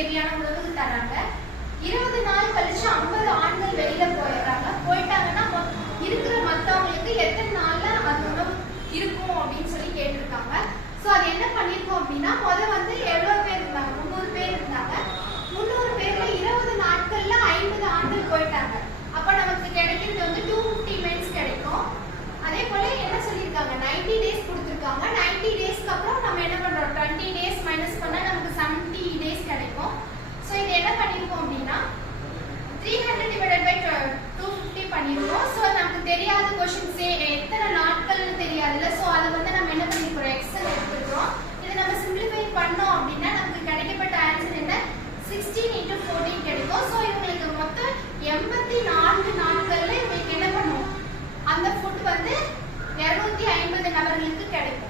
தேவையான உணவுகள் தராங்க. 20 நாள் கழிச்சு 50 ஆண்கள் வெளியில போயிடுறாங்க. போயிட்டாங்கன்னா இருக்கிற மத்தவங்களுக்கு எத்தனை நாள்ல அது உணவு இருக்கும் அப்படின்னு சொல்லி கேட்டிருக்காங்க. ஸோ அது என்ன பண்ணிருக்கோம் அப்படின்னா, வந்து எவ்வளவு பேர் இருந்தாங்க? 300 பேர் இருந்தாங்க. 300 பேர்ல 20 நாட்கள்ல 50 ஆண்கள் போயிட்டாங்க. அப்ப நமக்கு கிடைக்கிறது வந்து 250 மென்ஸ் கிடைக்கும். அதே போல என்ன சொல்லியிருக்காங்க, 90 டேஸ் கொடுத்துருக்காங்க. 90 டேஸ்க்கு அப்புறம் நம்ம என்ன பண்றோம், 20 டேஸ் மைனஸ் பண்ணா நமக்கு 70 டேஸ் கிடைக்கும். ஸோ இது என்ன பண்ணிருக்கோம் அப்படின்னா 300 டிவைடட் பை 250 பண்ணிருக்கோம். ஸோ நமக்கு தெரியாத கொஸ்டின்ஸ் எத்தனை நாட்கள்னு தெரியாதுல்ல. ஸோ அதை வந்து நம்ம என்ன பண்ணிருக்கோம், எக்ஸல் எடுத்துக்கிறோம். இதை நம்ம சிம்பிளிஃபை பண்ணோம் அப்படின்னா நமக்கு கிடைக்கப்பட்ட ஆன்சர் என்ன, 16 into 14 கிடைக்கும். ஸோ இவங்களுக்கு மொத்தம் 84 நாட்கள்ல இவங்களுக்கு என்ன பண்ணும், அந்த ஃபுட் வந்து 250 நபர்களுக்கு கிடைக்கும்.